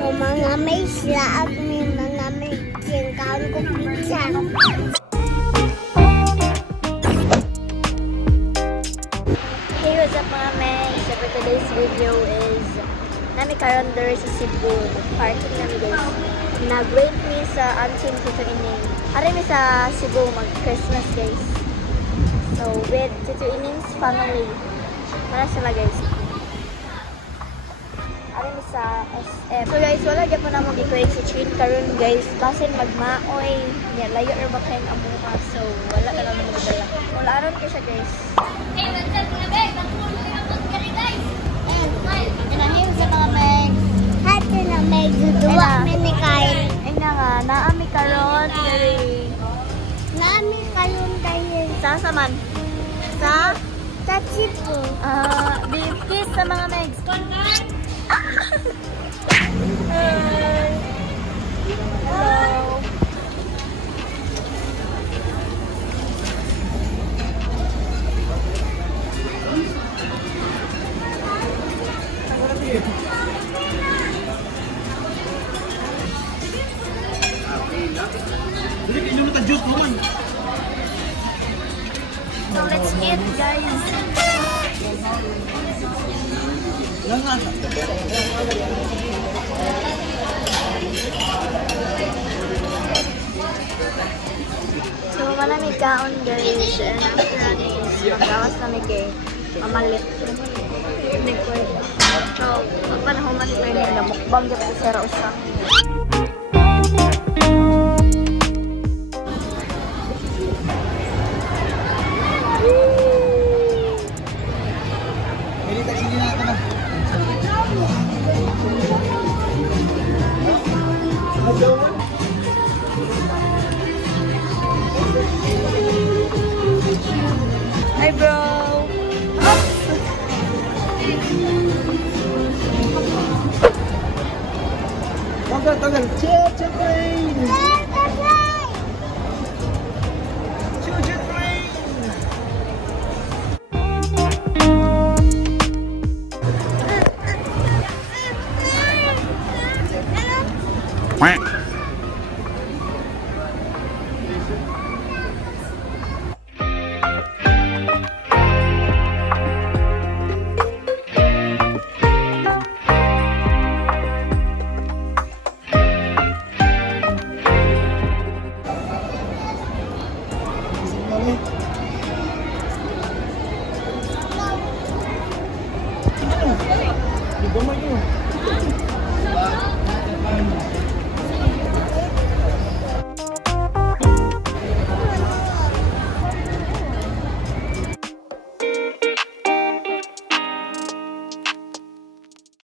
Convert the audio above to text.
So mga may sila at may mga may singkaon ko pizza. Hey, what's up mga men? So for today's video is nami karon there sa Cebu. Parking nami guys. Nag-wait mi sa auntie Tito Ining. Ari mi sa Cebu mag-Christmas guys. So with Tito Ining's family. Para sila guys. Ari mi sa SM. So guys, wala gyud pa namo gikuha sa train karon guys. Basin magmaoy. Nya layo ra ba kayong amuha. So wala na lang mo dala. Wala aron kay siya guys. Hey, what's up mga beg? Ang pinapot ka rin guys. Inahin sa mga meg. Hati na meg. Duwa minikain. Ay na nga, naami karon diri. Nami kayon tayo. Sa man? Sa Tachipo. beef kiss sa mga megs. Hello. So let's eat guys. So malamig kaon guys. And after that is magawas na may kay mamalit. So pagpanahuman ko yun yung mukbang dyan sa Sera Usa. Hi bro! Tagal. Choo-choo train! Choo-choo train! Hello?